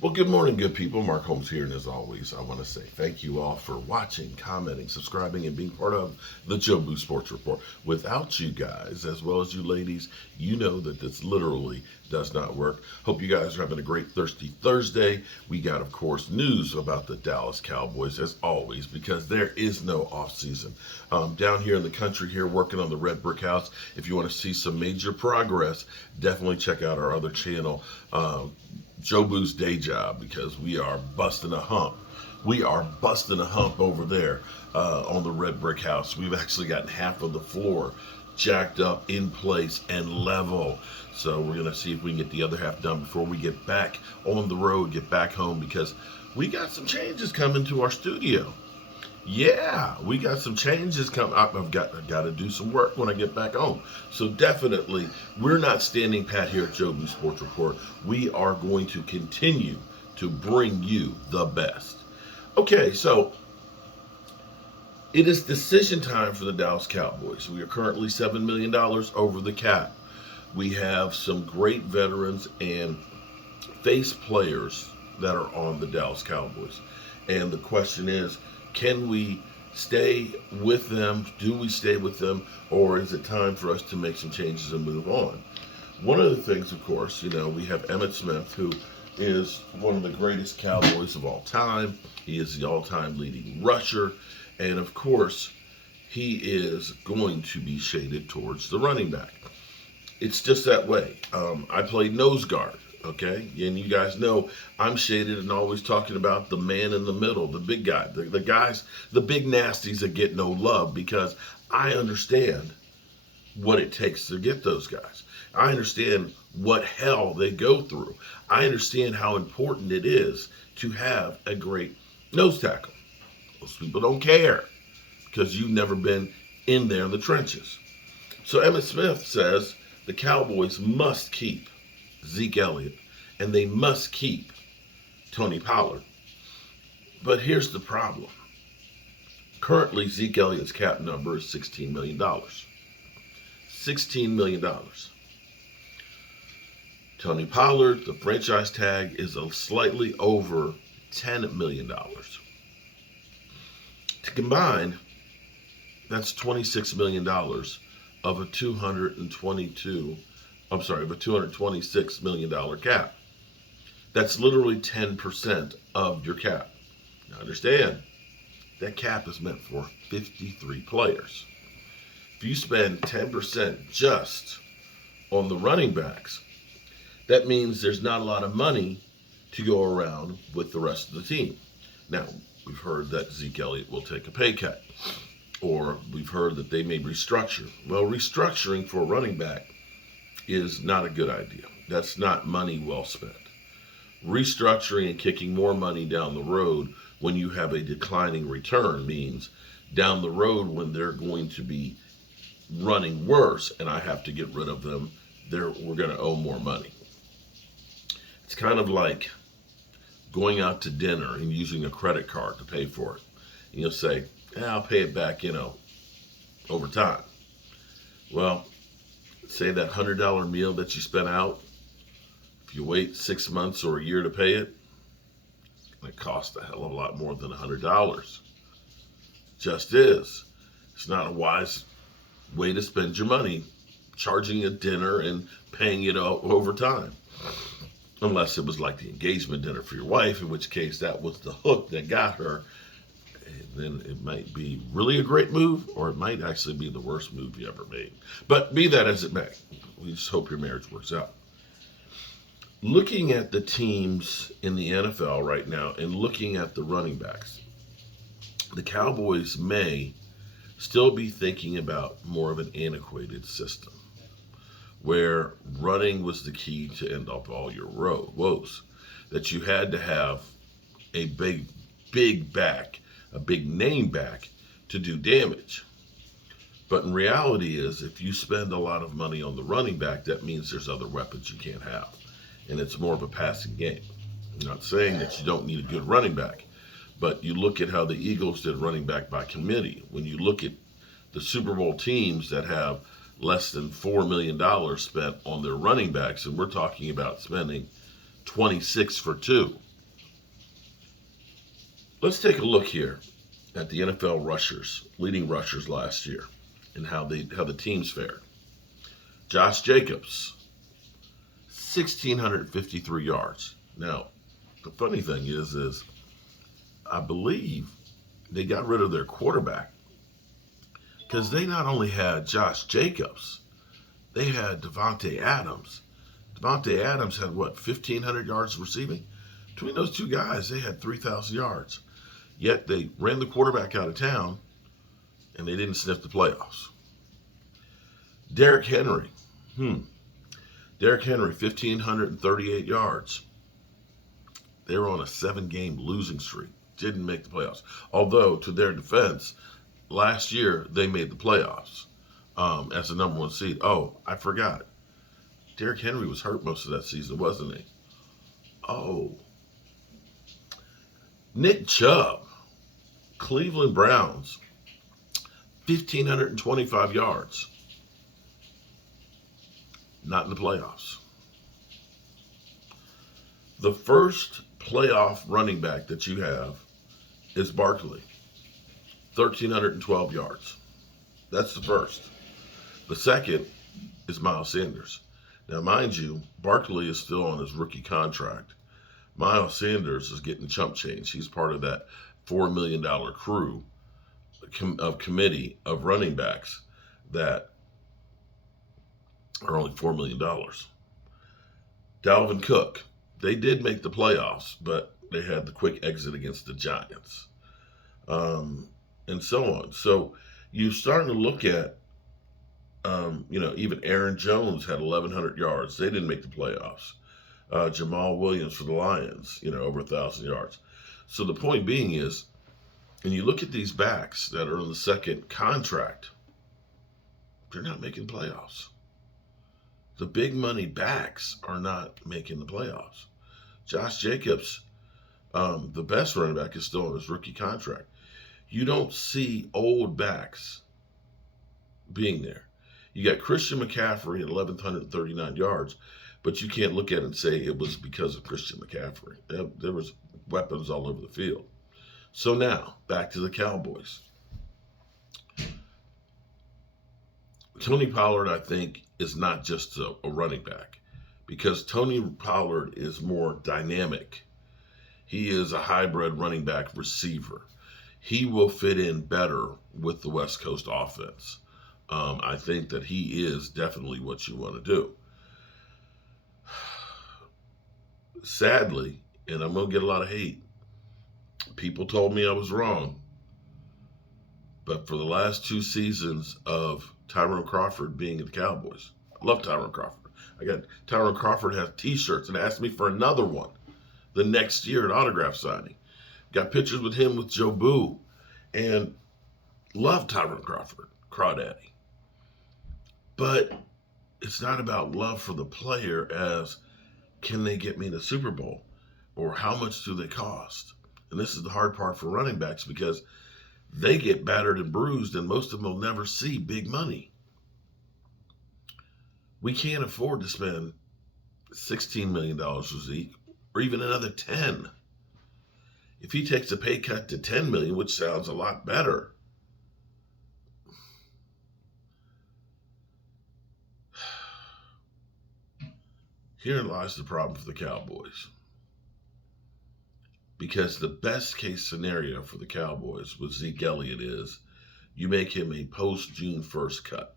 Well, good morning, good people. Mark Holmes here, and as always, I want to say thank you all for watching, commenting, subscribing, and being part of the Joe Boo Sports Report. Without you guys, as well as you ladies, you know that this literally does not work. Hope you guys are having a great Thirsty Thursday. We got, of course, news about the Dallas Cowboys, as always, because there is no off season. Down here in the country here, working on the Red Brick House. If you want to see some major progress, definitely check out our other channel, Joe Boo's Day Job, because we are busting a hump. We are busting a hump over there on the Red Brick House. We've actually gotten half of the floor jacked up in place and level. So we're going to see if we can get the other half done before we get back on the road, get back home, because we got some changes coming to our studio. Yeah, we got some changes coming. I've got to do some work when I get back home. So definitely, we're not standing pat here at Joe Boo Sports Report. We are going to continue to bring you the best. Okay, so it is decision time for the Dallas Cowboys. We are currently $7 million over the cap. We have some great veterans and face players that are on the Dallas Cowboys. And the question is, can we stay with them? Do we stay with them? Or is it time for us to make some changes and move on? One of the things, of course, we have Emmitt Smith, who is one of the greatest Cowboys of all time. He is the all-time leading rusher. And, of course, he is going to be shaded towards the running back. It's just that way. I played nose guard. Okay, and you guys know I'm shaded and always talking about the man in the middle, the big guy, the guys, the big nasties that get no love, because I understand what it takes to get those guys. I understand what hell they go through. I understand how important it is to have a great nose tackle. Most people don't care because you've never been in there in the trenches. So Emmitt Smith says the Cowboys must keep Zeke Elliott, and they must keep Tony Pollard. But here's the problem. Currently, Zeke Elliott's cap number is $16 million. $16 million. Tony Pollard, the franchise tag is a slightly over $10 million. To combine, that's $26 million of a $226 million cap. That's literally 10% of your cap. Now understand, that cap is meant for 53 players. If you spend 10% just on the running backs, that means there's not a lot of money to go around with the rest of the team. Now, we've heard that Zeke Elliott will take a pay cut, or we've heard that they may restructure. Well, restructuring for a running back is not a good idea. That's not money well spent. Restructuring and kicking more money down the road when you have a declining return means down the road when they're going to be running worse and I have to get rid of them, we're going to owe more money. It's kind of like going out to dinner and using a credit card to pay for it. And you'll say, I'll pay it back, over time. Well, say that $100 meal that you spent out, if you wait 6 months or a year to pay it, it's going to cost a hell of a lot more than $100. Just is. It's not a wise way to spend your money, charging a dinner and paying it over time. Unless it was like the engagement dinner for your wife, in which case that was the hook that got her. And then it might be really a great move, or it might actually be the worst move you ever made. But be that as it may, we just hope your marriage works out. Looking at the teams in the NFL right now and looking at the running backs, the Cowboys may still be thinking about more of an antiquated system where running was the key to end up all your woes, that you had to have a big back, a big name back to do damage. But in reality is, if you spend a lot of money on the running back, that means there's other weapons you can't have. And it's more of a passing game. I'm not saying that you don't need a good running back, but you look at how the Eagles did running back by committee. When you look at the Super Bowl teams that have less than $4 million spent on their running backs, and we're talking about spending 26 for 2. Let's take a look here at the NFL rushers, leading rushers last year, and how the teams fared. Josh Jacobs, 1,653 yards. Now, the funny thing is I believe they got rid of their quarterback because they not only had Josh Jacobs, they had Devontae Adams. Devontae Adams had what, 1,500 yards receiving? Between those two guys, they had 3,000 yards. Yet they ran the quarterback out of town and they didn't sniff the playoffs. Derrick Henry. Derrick Henry, 1,538 yards. They were on a 7-game losing streak. Didn't make the playoffs. Although, to their defense, last year they made the playoffs as the number 1 seed. Oh, I forgot. Derrick Henry was hurt most of that season, wasn't he? Oh. Nick Chubb, Cleveland Browns, 1,525 yards. Not in the playoffs. The first playoff running back that you have is Barkley, 1,312 yards. That's the first. The second is Miles Sanders. Now, mind you, Barkley is still on his rookie contract. Miles Sanders is getting chump change. He's part of that $4 million crew of committee of running backs that are only $4 million. Dalvin Cook, they did make the playoffs, but they had the quick exit against the Giants, and so on. So you're starting to look at, even Aaron Jones had 1,100 yards. They didn't make the playoffs. Jamal Williams for the Lions, over 1,000 yards. So the point being is, when you look at these backs that are on the second contract, they're not making playoffs. The big money backs are not making the playoffs. Josh Jacobs, the best running back, is still on his rookie contract. You don't see old backs being there. You got Christian McCaffrey at 1,139 yards, but you can't look at it and say it was because of Christian McCaffrey. There was weapons all over the field. So now, back to the Cowboys. Tony Pollard, I think, is not just a running back, because Tony Pollard is more dynamic. He is a hybrid running back receiver. He will fit in better with the West Coast offense. I think that he is definitely what you want to do. Sadly, and I'm going to get a lot of hate, people told me I was wrong. But for the last 2 seasons of Tyrone Crawford being at the Cowboys, I love Tyrone Crawford. I got Tyrone Crawford has T-shirts and asked me for another one the next year at autograph signing. Got pictures with him with Joe Boo, and love Tyrone Crawford, Crawdaddy. But it's not about love for the player as, can they get me in the Super Bowl, or how much do they cost? And this is the hard part for running backs, because they get battered and bruised, and most of them will never see big money. We can't afford to spend $16 million for Zeke, or even another 10. If he takes a pay cut to $10 million, which sounds a lot better, herein lies the problem for the Cowboys. Because the best case scenario for the Cowboys with Zeke Elliott is you make him a post-June 1st cut,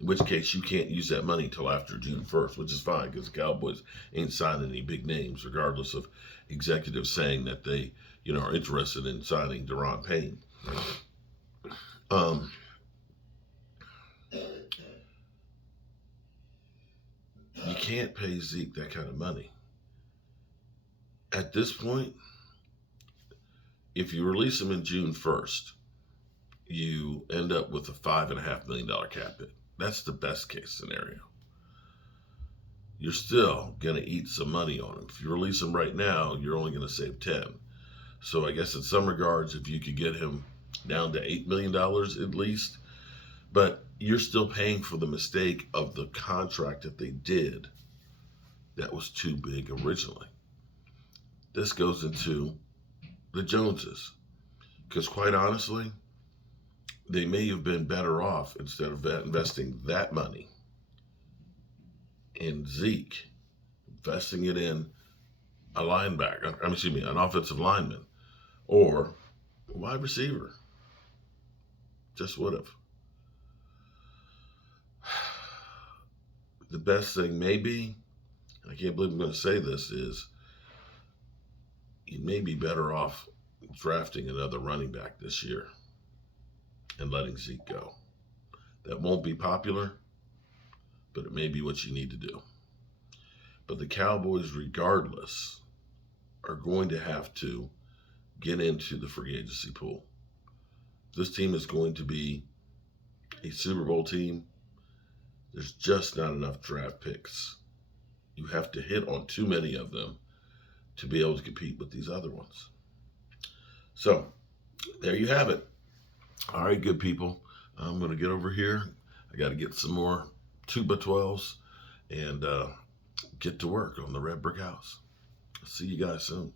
in which case you can't use that money until after June 1st, which is fine because the Cowboys ain't signing any big names, regardless of executives saying that they are interested in signing Daron Payne. You can't pay Zeke that kind of money. At this point, if you release him in June 1st, you end up with a $5.5 million cap hit. That's the best case scenario. You're still going to eat some money on him. If you release him right now, you're only going to save 10. So I guess in some regards, if you could get him down to $8 million at least, but you're still paying for the mistake of the contract that they did that was too big originally. This goes into the Joneses. Because quite honestly, they may have been better off instead of investing that money in Zeke, investing it in a linebacker, an offensive lineman, or a wide receiver. Just would have. The best thing maybe, and I can't believe I'm going to say this, is you may be better off drafting another running back this year and letting Zeke go. That won't be popular, but it may be what you need to do. But the Cowboys, regardless, are going to have to get into the free agency pool. This team is going to be a Super Bowl team. There's just not enough draft picks. You have to hit on too many of them to be able to compete with these other ones. So, there you have it. All right, good people. I'm going to get over here. I got to get some more 2x12s and get to work on the red brick house. See you guys soon.